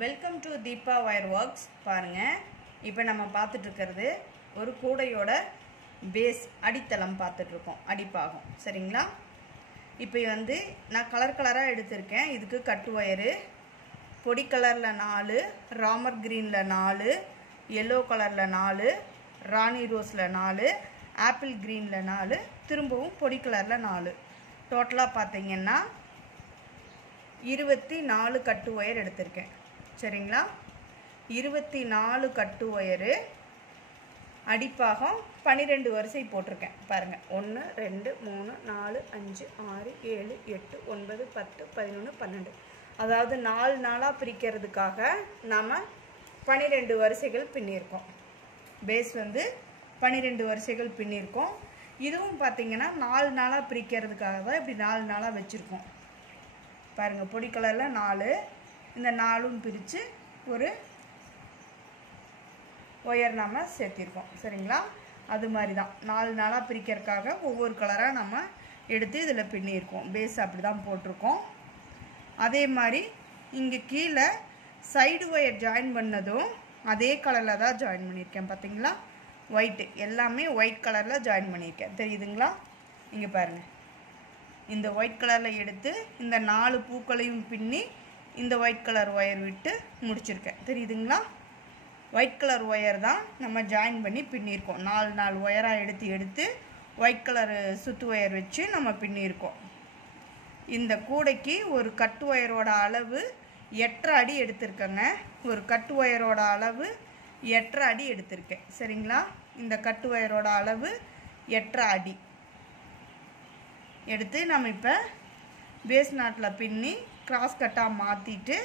Welcome to Deepa wire works. பாருங்கள், இப்போ நம்ம பார்த்துட்ருக்கிறது ஒரு கூடையோட பேஸ் அடித்தளம் பார்த்துட்ருக்கோம், அடிப்பாகும். சரிங்களா? இப்போ வந்து நான் கலராக எடுத்திருக்கேன். இதுக்கு கட்டு ஒயரு பொடி கலரில் 4, ராமர் க்ரீனில் 4, எல்லோ கலரில் 4, ராணி ரோஸில் 4, ஆப்பிள் க்ரீனில் 4, திரும்பவும் பொடி கலரில் 4. டோட்டலாக பார்த்தீங்கன்னா 24 கட்டு ஒயர் எடுத்திருக்கேன். சரிங்களா? 24 கட்டு ஒயரு அடிப்பாகம் 12 வரிசை போட்டிருக்கேன். பாருங்கள், 1 2 3 4 5 6 7 8 9 10 11 12. அதாவது 4 நாளாக பிரிக்கிறதுக்காக நாம் 12 வரிசைகள் பின்னியிருக்கோம். பேஸ் வந்து 12 வரிசைகள் பின்னியிருக்கோம். இதுவும் பார்த்திங்கன்னா 4 நாளாக பிரிக்கிறதுக்காக தான் இப்படி 4 நாளாக வச்சுருக்கோம். பாருங்கள், பொடி கலரில் 4, இந்த 4ம் பிரித்து ஒரு ஒயர் நம்ம சேர்த்திருக்கோம். சரிங்களா? அது மாதிரி தான் 4 நாளாக பிரிக்கிறதுக்காக ஒவ்வொரு கலராக நம்ம எடுத்து இதில் பின்னியிருக்கோம். பேஸ் அப்படி தான் போட்டிருக்கோம். அதே மாதிரி இங்கே கீழே சைடு ஒயர் ஜாயின் பண்ணதும் அதே கலரில் தான் ஜாயின் பண்ணியிருக்கேன். பார்த்தீங்களா? ஒயிட்டு, எல்லாமே ஒயிட் கலரில் ஜாயின் பண்ணியிருக்கேன். தெரியுதுங்களா? இங்கே பாருங்கள், இந்த ஒயிட் கலரில் எடுத்து இந்த 4 பூக்களையும் பின்னி இந்த ஒயிட் கலர் ஒயர் விட்டு முடிச்சிருக்கேன். தெரியுதுங்களா? ஒயிட் கலர் ஒயர் தான் நம்ம ஜாயின் பண்ணி பின்னியிருக்கோம். 4 ஒயராக எடுத்து ஒயிட் கலர் சுத்து ஒயர் வச்சு நம்ம பின்னியிருக்கோம். இந்த கூடைக்கு ஒரு கட்டு ஒயரோட அளவு 8.5 அடி எடுத்திருக்கேங்க. ஒரு கட்டு ஒயரோட அளவு 8.5 அடி எடுத்திருக்கேன். சரிங்களா? இந்த கட்டு ஒயரோட அளவு 8.5 அடி எடுத்து நம்ம இப்போ பேஸ் நாட்டில் பின்னி கிராஸ் கட்டாக மாற்றிட்டு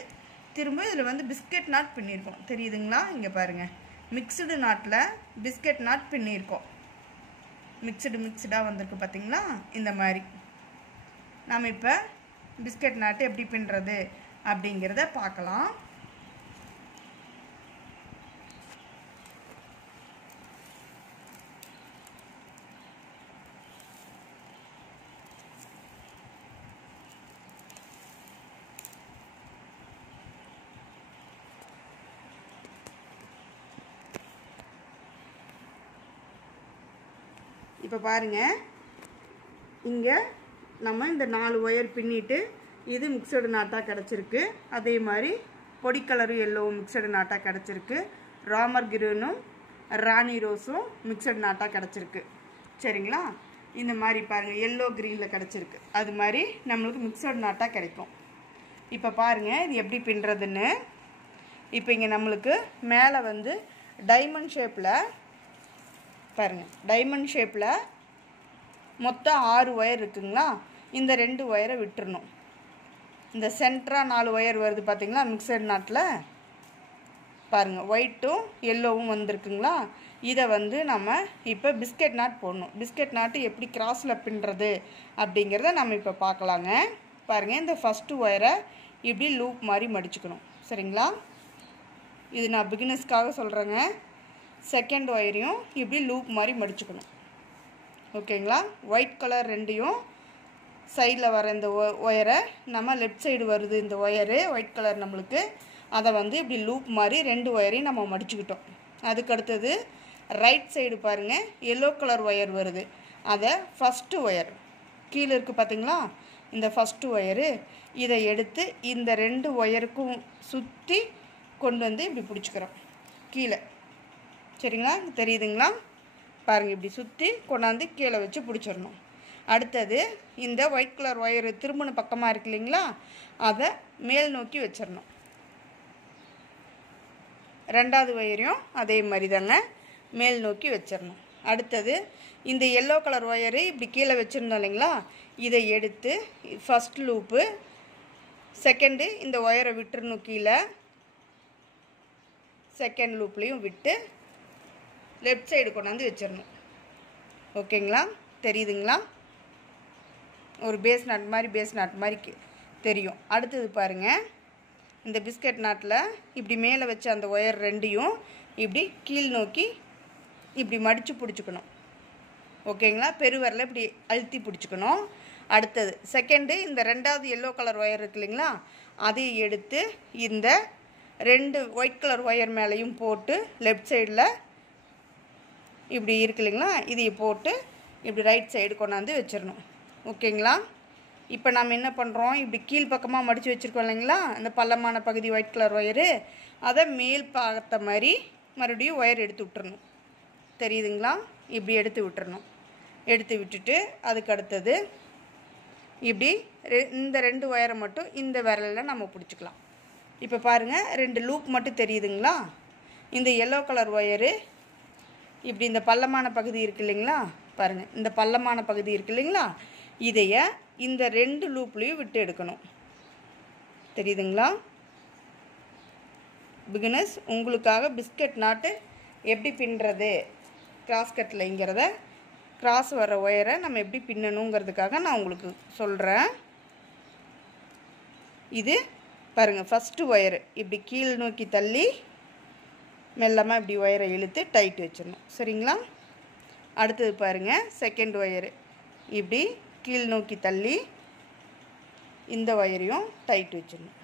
திரும்ப இதில் வந்து பிஸ்கட் நாட் பின்னியிருக்கோம். தெரியுதுங்களா? இங்கே பாருங்கள், மிக்சடு நாட்டில் பிஸ்கட் நாட் பின்னியிருக்கோம். மிக்சடாக வந்திருக்கு. பார்த்திங்களா? இந்த மாதிரி நாம் இப்போ பிஸ்கட் நாட்டு எப்படி பின்னுறது அப்படிங்கிறத பார்க்கலாம். இப்போ பாருங்கள், இங்கே நம்ம இந்த 4 ஒயர் பின்னிட்டு இது மிக்சடு நாட்டாக கிடச்சிருக்கு. அதே மாதிரி பொடி கலரும் எல்லோவும் மிக்சடு நாட்டாக கிடச்சிருக்கு. ராமர் கிரீனும் ராணி ரோஸும் மிக்சடு நாட்டாக கிடச்சிருக்கு. சரிங்களா? இந்த மாதிரி பாருங்கள், எல்லோ க்ரீனில் கிடச்சிருக்கு. அது மாதிரி நம்மளுக்கு மிக்சடு நாட்டாக கிடைக்கும். இப்போ பாருங்கள், இது எப்படி பின்னுறதுன்னு. இப்போ இங்கே நம்மளுக்கு மேலே வந்து டைமண்ட் ஷேப்பில் பாருங்கள், டைமண்ட் ஷேப்பில் மொத்தம் 6 ஒயர் இருக்குங்களா? இந்த 2 ஒயரை விட்டுறணும். இந்த சென்டராக 4 ஒயர் வருது பார்த்திங்களா? மிக்சட் நாட்டில் பாருங்கள், ஒயிட்டும் எல்லோவும் வந்திருக்குங்களா? இதை வந்து நம்ம இப்போ பிஸ்கட் நாட் போடணும். பிஸ்கட் நாட்டு எப்படி கிராஸில் பின்னுறது அப்படிங்கிறத நம்ம இப்போ பார்க்கலாங்க. பாருங்கள், இந்த ஃபஸ்ட்டு ஒயரை இப்படி லூப் மாதிரி மடிச்சுக்கணும். சரிங்களா? இது நான் பிகினர்ஸ்க்காக சொல்கிறேங்க. செகண்ட் ஒயரையும் இப்படி லூப் மாதிரி மடிச்சுக்கணும். ஓகேங்களா? ஒயிட் கலர் 2யும் சைடில் வர இந்த ஒயரை நம்ம லெஃப்ட் சைடு வருது இந்த ஒயரு ஒயிட் கலர் நம்மளுக்கு, அதை வந்து இப்படி லூப் மாதிரி 2 ஒயரையும் நம்ம மடிச்சுக்கிட்டோம். அதுக்கு அடுத்தது ரைட் சைடு பாருங்கள், எல்லோ கலர் ஒயர் வருது. அதை ஃபஸ்ட்டு ஒயர் கீழே இருக்குது பார்த்திங்களா? இந்த ஃபஸ்ட்டு ஒயரு இதை எடுத்து இந்த 2 ஒயருக்கும் சுற்றி கொண்டு வந்து இப்படி பிடிச்சிக்கிறோம் கீழே. சரிங்களா? தெரியுதுங்களா? பாருங்கள், இப்படி சுற்றி கொண்டாந்து கீழே வச்சு பிடிச்சிடணும். அடுத்தது இந்த ஒயிட் கலர் ஒயர் திரும்பின பக்கமாக இருக்கு இல்லைங்களா? அதை மேல் நோக்கி வச்சிடணும். 2வது ஒயரையும் அதே மாதிரி தாங்க மேல் நோக்கி வச்சிடணும். அடுத்தது இந்த எல்லோ கலர் ஒயரு இப்படி கீழே வச்சுருந்தோம் இல்லைங்களா? இதை எடுத்து ஃபஸ்ட் லூப்பு செகண்டு இந்த ஒயரை விட்டுறணும். கீழே செகண்ட் லூப்லேயும் விட்டு லெஃப்ட் சைடு கொண்டாந்து வச்சிடணும். ஓகேங்களா? தெரியுதுங்களா? ஒரு பேஸ் நாட் மாதிரி தெரியும். அடுத்தது பாருங்கள், இந்த பிஸ்கட் நாட்டில் இப்படி மேலே வச்ச அந்த ஒயர் 2யும் இப்படி கீழ் நோக்கி இப்படி மடித்து பிடிச்சிக்கணும். ஓகேங்களா? பெருவரில் இப்படி அழுத்தி பிடிச்சிக்கணும். அடுத்தது செகண்டு இந்த 2வது எல்லோ கலர் ஒயர் இருக்கு இல்லைங்களா? அதை எடுத்து இந்த 2 ஒயிட் கலர் ஒயர் மேலேயும் போட்டு லெஃப்ட் சைடில் இப்படி இருக்கு இல்லைங்களா, இதையை போட்டு இப்படி ரைட் சைடு கொண்டாந்து வச்சிடணும். ஓகேங்களா? இப்போ நம்ம என்ன பண்ணுறோம், இப்படி கீழ்ப்பக்கமாக மடித்து வச்சுருக்கோம் இல்லைங்களா, அந்த பள்ளமான பகுதி ஒயிட் கலர் ஒயரு, அதை மேல் பார்த்த மாதிரி மறுபடியும் ஒயர் எடுத்து விட்டுறணும். தெரியுதுங்களா? இப்படி எடுத்து விட்டுறணும். எடுத்து விட்டுட்டு அதுக்கு அடுத்தது இப்படி இந்த 2 ஒயரை மட்டும் இந்த விரலில் நம்ம பிடிச்சிக்கலாம். இப்போ பாருங்கள், 2 லூப் மட்டும் தெரியுதுங்களா. இந்த எல்லோ கலர் ஒயரு இப்படி இந்த பள்ளமான பகுதி இருக்குது இல்லைங்களா, பாருங்கள், இந்த பள்ளமான பகுதி இருக்குது இல்லைங்களா, இதைய இந்த 2 லூப்லேயும் விட்டு எடுக்கணும். தெரியுதுங்களா? பிகினர்ஸ், உங்களுக்காக பிஸ்கட் நாட்டு எப்படி பின்னுறது கிராஸ் கட்லைங்கிறத, கிராஸ் வர ஒயரை நம்ம எப்படி பின்னணுங்கிறதுக்காக நான் உங்களுக்கு சொல்கிறேன். இது பாருங்கள், ஃபஸ்ட்டு ஒயரு இப்படி கீழ் நோக்கி தள்ளி மெல்லமாக இப்படி ஒயரை இழுத்து டைட் வச்சிடணும். சரிங்களா? அடுத்தது பாருங்கள், செகண்ட் ஒயரு இப்படி கீழ் நோக்கி தள்ளி இந்த ஒயரையும் டைட் வச்சிடணும்.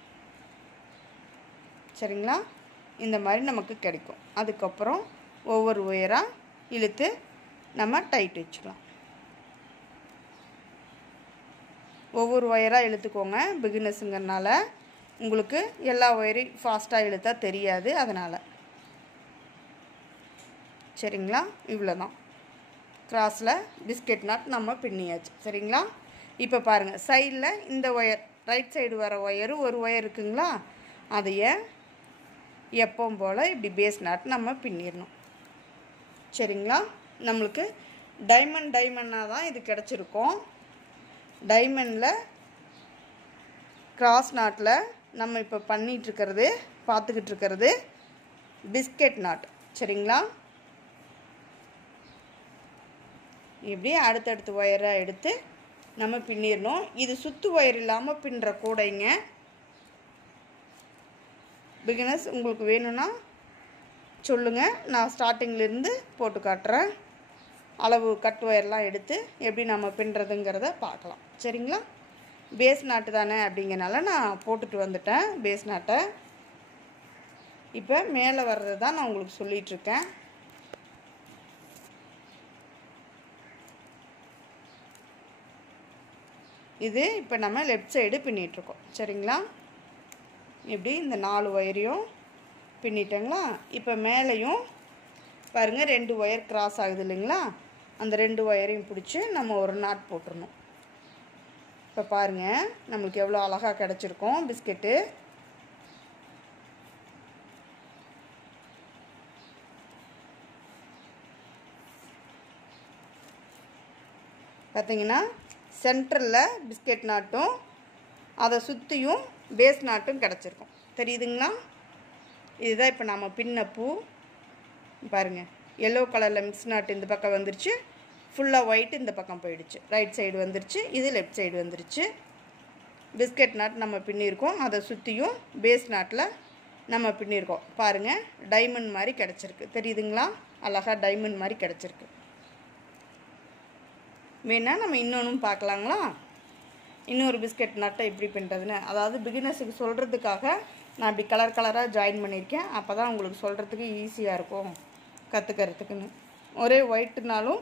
சரிங்களா? இந்த மாதிரி நமக்கு கிடைக்கும். அதுக்கப்புறம் ஒவ்வொரு ஒயராக இழுத்து நம்ம டைட் வச்சுக்கலாம். ஒவ்வொரு ஒயராக இழுத்துக்கோங்க. பிகினர்ஸுங்கிறனால உங்களுக்கு எல்லா ஒயரையும் ஃபாஸ்ட்டாக இழுத்தா தெரியாது, அதனால். சரிங்களா? இவ்வளோதான். கிராஸில் பிஸ்கெட் நாட் நம்ம பின்னியாச்சு. சரிங்களா? இப்போ பாருங்கள், சைடில் இந்த ஒயர் ரைட் சைடு வர ஒயரு ஒரு ஒயர் இருக்குங்களா, அதைய எப்பவும் போல் இப்படி பேஸ் நாட் நம்ம பின்னிடணும். சரிங்களா? நம்மளுக்கு டைமண்டாக தான் இது கிடச்சிருக்கோம். டைமண்டில் கிராஸ் நாட்டில் நம்ம இப்போ பண்ணிகிட்ருக்கிறது, பார்த்துக்கிட்டு இருக்கிறது பிஸ்கெட் நாட். சரிங்களா? இப்படி அடுத்தடுத்து ஒயரை எடுத்து நம்ம பின்னிடணும். இது சுத்து ஒயர் இல்லாமல் பின்னுற கூடைங்க. பிகினர்ஸ், உங்களுக்கு வேணும்னா சொல்லுங்கள், நான் ஸ்டார்டிங்கிலேருந்து போட்டு காட்டுறேன். அளவு கட் ஒயர்லாம் எடுத்து எப்படி நம்ம பின்னுறதுங்கிறத பார்க்கலாம். சரிங்களா? பேஸ் நாட்டு தானே அப்படிங்கிறனால நான் போட்டுட்டு வந்துட்டேன் பேஸ் நாட்டை. இப்போ மேலே வர்றது தான் நான் உங்களுக்கு சொல்லிகிட்ருக்கேன். இது இப்போ நம்ம லெஃப்ட் சைடு பின்னிகிட்ருக்கோம். சரிங்களா? இப்படி இந்த 4 ஒயரையும் பின்னிட்டேங்களா. இப்போ மேலேயும் பாருங்கள், 2 ஒயர் கிராஸ் ஆகுது இல்லைங்களா, அந்த 2 ஒயரையும் பிடிச்சி நம்ம ஒரு நாட் போட்டுடணும். இப்போ பாருங்கள், நம்மளுக்கு எவ்வளோ அழகாக கிடச்சிருக்கோம் பிஸ்கெட்டு. பார்த்தீங்கன்னா சென்டரில் பிஸ்கெட் நாட்டும் அதை சுற்றியும் பேஸ் நாட்டும் கிடச்சிருக்கும். தெரியுதுங்களா? இதுதான் இப்போ நம்ம பின்ன பூ. பாருங்கள், எல்லோ கலரில் மிக்ஸ் நாட் இந்த பக்கம் வந்துருச்சு, ஃபுல்லாக ஒயிட் இந்த பக்கம் போயிடுச்சு, ரைட் சைடு வந்துருச்சு, இது லெஃப்ட் சைடு வந்துருச்சு. பிஸ்கெட் நாட் நம்ம பின்னியிருக்கோம், அதை சுற்றியும் பேஸ் நாட்டில் நம்ம பின்னியிருக்கோம். பாருங்கள், டைமண்ட் மாதிரி கிடச்சிருக்கு. தெரியுதுங்களா? அழகாக டைமண்ட் மாதிரி கிடச்சிருக்கு. வேணால் நம்ம இன்னொன்றும் பார்க்கலாங்களா, இன்னொரு பிஸ்கெட் நட்டை எப்படி பின்னுறதுன்னு. அதாவது பிகினர்ஸுக்கு சொல்கிறதுக்காக நான் இப்படி கலர் கலராக ஜாயின் பண்ணியிருக்கேன். அப்போ தான் உங்களுக்கு சொல்கிறதுக்கு ஈஸியாக இருக்கும் கற்றுக்கிறதுக்குன்னு. ஒரே ஒயிட்டுனாலும்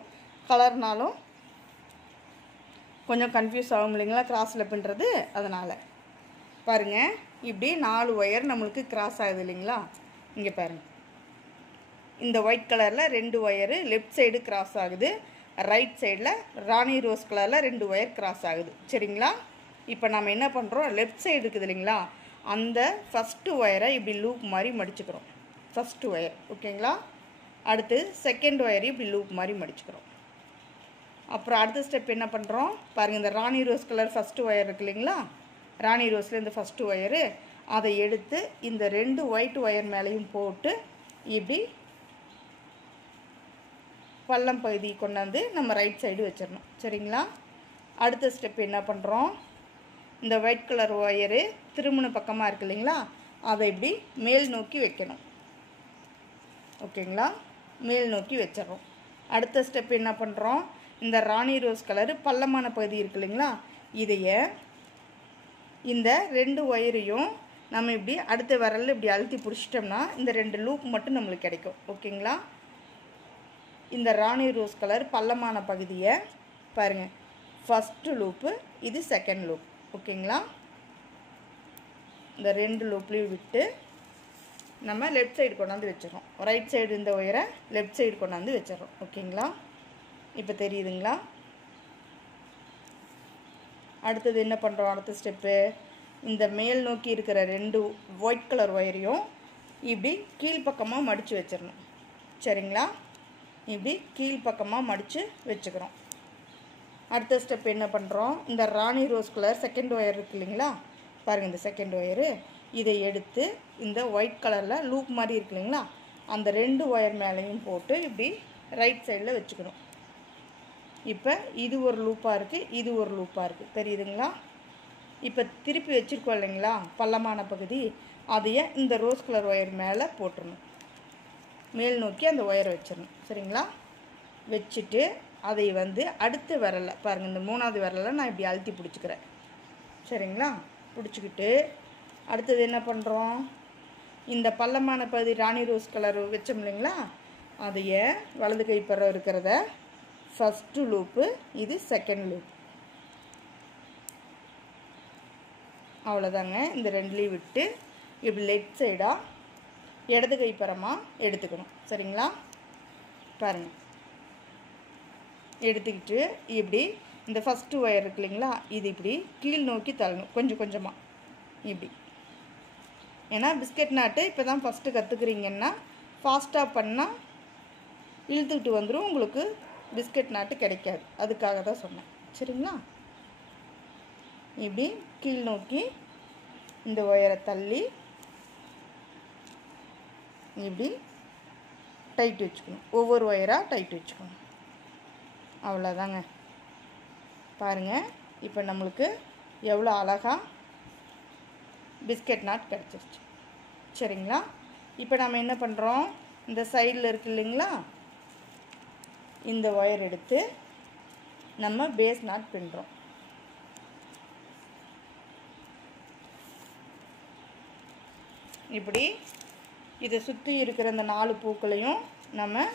கலர்னாலும் கொஞ்சம் கன்ஃபியூஸ் ஆகும் இல்லைங்களா கிராஸில் பின்னுறது, அதனால். பாருங்கள், இப்படி 4 ஒயர் நம்மளுக்கு கிராஸ் ஆகுது இல்லைங்களா. இங்கே பாருங்கள், இந்த ஒயிட் கலரில் 2 ஒயரு லெஃப்ட் சைடு கிராஸ் ஆகுது, ரைட் சைடில் ராணி ரோஸ் கலரில் 2 ஒயர் கிராஸ் ஆகுது. சரிங்களா? இப்போ நம்ம என்ன பண்ணுறோம், லெஃப்ட் சைடு இருக்குது இல்லைங்களா, அந்த ஃபஸ்ட்டு ஒயரை இப்படி லூப் மாதிரி மடிச்சுக்கிறோம். ஃபஸ்ட்டு ஒயர், ஓகேங்களா? அடுத்து செகண்ட் ஒயரை இப்படி லூப் மாதிரி மடிச்சுக்கிறோம். அப்புறம் அடுத்த ஸ்டெப் என்ன பண்ணுறோம் பாருங்கள், இந்த ராணி ரோஸ் கலர் ஃபஸ்ட்டு ஒயர் இருக்குது இல்லைங்களா, ராணி ரோஸில் இந்த ஃபஸ்ட்டு ஒயரு, அதை எடுத்து இந்த 2 ஒயிட் ஒயர் மேலேயும் போட்டு இப்படி பள்ளம் பகுதி கொண்டாந்து நம்ம ரைட் சைடு வச்சிடணும். சரிங்களா? அடுத்த ஸ்டெப் என்ன பண்ணுறோம், இந்த ஒயிட் கலர் ஒயரு திருமண பக்கமாக இருக்குது இல்லைங்களா, அதை இப்படி மேல் நோக்கி வைக்கணும். ஓகேங்களா? மேல் நோக்கி வச்சிடறோம். அடுத்த ஸ்டெப் என்ன பண்ணுறோம், இந்த ராணி ரோஸ் கலரு பள்ளமான பகுதி இருக்குது இல்லைங்களா, இதைய இந்த 2 ஒயரையும் நம்ம இப்படி அடுத்த விரலில் இப்படி அழுத்தி பிடிச்சிட்டோம்னா இந்த 2 லூப் மட்டும் நம்மளுக்கு கிடைக்கும். ஓகேங்களா? இந்த ராணி ரோஸ் கலர் பள்ளமான பகுதியை பாருங்கள், ஃபஸ்ட்டு லூப்பு, இது செகண்ட் லூப். ஓகேங்களா? இந்த 2 லூப்லேயும் விட்டு நம்ம லெஃப்ட் சைடு கொண்டாந்து வச்சிடறோம். ரைட் சைடு இந்த ஒயரை லெஃப்ட் சைடு கொண்டாந்து வச்சிடறோம். ஓகேங்களா? இப்போ தெரியுதுங்களா? அடுத்தது என்ன பண்ணுறோம்? அடுத்த ஸ்டெப்பு, இந்த மேல் நோக்கி இருக்கிற 2 ஒயிட் கலர் ஒயரையும் இப்படி கீழ்ப்பக்கமாக மடித்து வச்சிடணும். சரிங்களா? இப்படி கீழ்ப்பக்கமாக மடித்து வச்சுக்கிறோம். அடுத்த ஸ்டெப் என்ன பண்ணுறோம்? இந்த ராணி ரோஸ் கலர் செகண்ட் ஒயர் இருக்கு இல்லைங்களா? பாருங்கள், இந்த செகண்ட் ஒயரு இதை எடுத்து இந்த ஒயிட் கலரில் லூப் மாதிரி இருக்கு இல்லைங்களா, அந்த 2 ஒயர் மேலேயும் போட்டு இப்படி ரைட் சைடில் வச்சுக்கணும். இப்போ இது ஒரு லூப்பாக இருக்குது, இது ஒரு லூப்பாக இருக்குது. தெரியுதுங்களா? இப்போ திருப்பி வச்சுருக்கோம் இல்லைங்களா பள்ளமான பகுதி, அதையே இந்த ரோஸ் கலர் ஒயர் மேலே போட்டுடணும். மேல் நோக்கி அந்த ஒயரை வச்சிடணும். சரிங்களா? வச்சுட்டு அதை அடுத்த விரலில் பாருங்கள், இந்த 3வது விரலில் நான் இப்படி அழுத்தி பிடிச்சிக்கிறேன். சரிங்களா? பிடிச்சிக்கிட்டு அடுத்தது என்ன பண்ணுறோம்? இந்த பள்ளமான பகுதி ராணி ரோஸ் கலர் வச்சோம் இல்லைங்களா, அதையே வலது கைப்பறம் இருக்கிறத ஃபஸ்ட்டு லூப்பு, இது செகண்ட் லூப். அவ்வளோதாங்க. இந்த 2லேயும் விட்டு இப்படி லெஃப்ட் சைடாக இடது கைப்பறமாக எடுத்துக்கணும். சரிங்களா? பாருங்கள், எடுத்துக்கிட்டு இப்படி இந்த ஃபஸ்ட்டு ஒயர் இருக்கு இல்லைங்களா, இது இப்படி கீழ் நோக்கி தள்ளணும் கொஞ்சம் கொஞ்சமாக இப்படி. ஏன்னா பிஸ்கட் நாட்டு இப்போ தான் ஃபஸ்ட்டு கற்றுக்குறீங்கன்னா ஃபாஸ்ட்டாக பண்ணால் இழுத்துக்கிட்டு வந்துடும், உங்களுக்கு பிஸ்கட் நாட்டு கிடைக்காது. அதுக்காக தான் சொன்னேன். சரிங்களா? இப்படி கீழ் நோக்கி இந்த ஒயரை தள்ளி இப்படி டைட் வச்சுக்கணும். ஒவ்வொரு ஒயராக டைட் வச்சுக்கணும். அவ்வளோதாங்க. பாருங்கள், இப்போ நம்மளுக்கு எவ்வளோ அழகாக பிஸ்கட் நாட் கிடச்சிருச்சு. சரிங்களா? இப்போ நம்ம என்ன பண்ணுறோம்? இந்த சைடில் இருக்கு இல்லைங்களா, இந்த ஒயர் எடுத்து நம்ம பேஸ் நாட் பின்னுறோம். இப்படி இதை சுற்றி இருக்கிற அந்த 4 பூக்களையும் நம்ம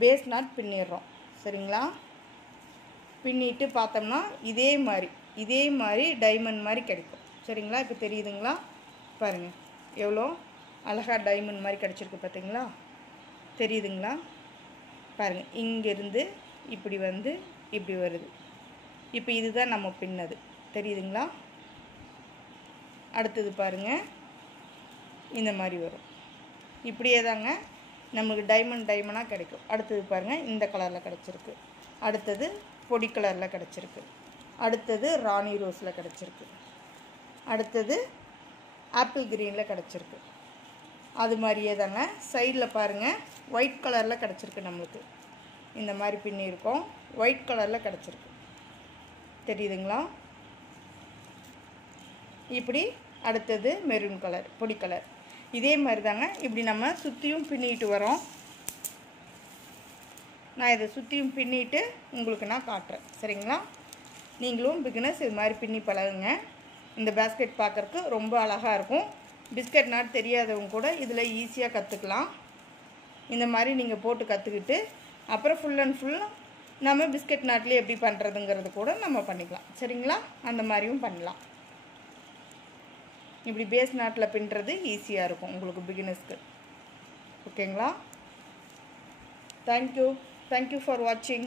பேஸ் நாட் பின்னிடுறோம். சரிங்களா? பின்னிட்டு பார்த்தோம்னா இதே மாதிரி டைமண்ட் மாதிரி கிடைக்கும். சரிங்களா? இப்போ தெரியுதுங்களா? பாருங்கள், எவ்வளோ அழகாக டைமண்ட் மாதிரி கிடச்சிருக்கு பார்த்தீங்களா? தெரியுதுங்களா? பாருங்கள், இங்கேருந்து இப்படி இப்படி வருது. இப்போ இதுதான் நம்ம பின்னது. தெரியுதுங்களா? அடுத்தது பாருங்கள், இந்த மாதிரி வரும். இப்படியே தாங்க நமக்கு டைமண்டாக கிடைக்கும். அடுத்தது பாருங்கள், இந்த கலரில் கிடச்சிருக்கு. அடுத்தது பொடி கலரில் கிடச்சிருக்கு. அடுத்தது ராணி ரோஸில் கிடச்சிருக்கு. அடுத்தது ஆப்பிள் க்ரீனில் கிடச்சிருக்கு. அது மாதிரியே தாங்க சைடில் பாருங்கள், ஒயிட் கலரில் கிடச்சிருக்கு. நம்மளுக்கு இந்த மாதிரி பின்னிருக்கோம், ஒயிட் கலரில் கிடச்சிருக்கு. தெரியுதுங்களா? இப்படி அடுத்தது மெரூன் கலர், பொடி கலர். இதே மாதிரி தாங்க இப்படி நம்ம சுற்றியும் பின்னிட்டு வரோம். நான் இதை சுற்றியும் பின்னிட்டு உங்களுக்கு நான் காட்டுறேன். சரிங்களா? நீங்களும் பிகினர்ஸ் இது மாதிரி பின்னி பழகுங்க. இந்த பேஸ்கெட் பார்க்குறக்கு ரொம்ப அழகாக இருக்கும். பிஸ்கட் நாட் தெரியாதவங்க கூட இதில் ஈஸியாக கற்றுக்கலாம். இந்த மாதிரி நீங்கள் போட்டு கற்றுக்கிட்டு அப்புறம் ஃபுல் அண்ட் ஃபுல் நம்ம பிஸ்கட் நாட்லேயே எப்படி பண்ணுறதுங்கிறது கூட நம்ம பண்ணிக்கலாம். சரிங்களா? அந்த மாதிரியும் பண்ணலாம். இப்படி பேஸ் நாட்டில் பின்னுறது ஈஸியாக இருக்கும் உங்களுக்கு பிகினர்ஸ்க்கு. ஓகேங்களா? தேங்க்யூ ஃபார் வாட்சிங்.